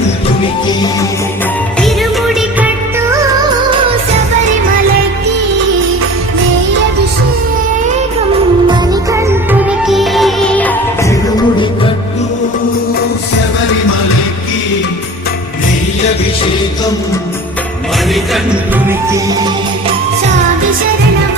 మణికంఠునికి ఇరుముడి కట్టు శబరిమలకి నెయ్యభిషేకం మణికంఠునికి ఇరుముడి కట్టు శబరిమలకి నెయ్యభిషేకం మణికంఠునికి సాగి శరణం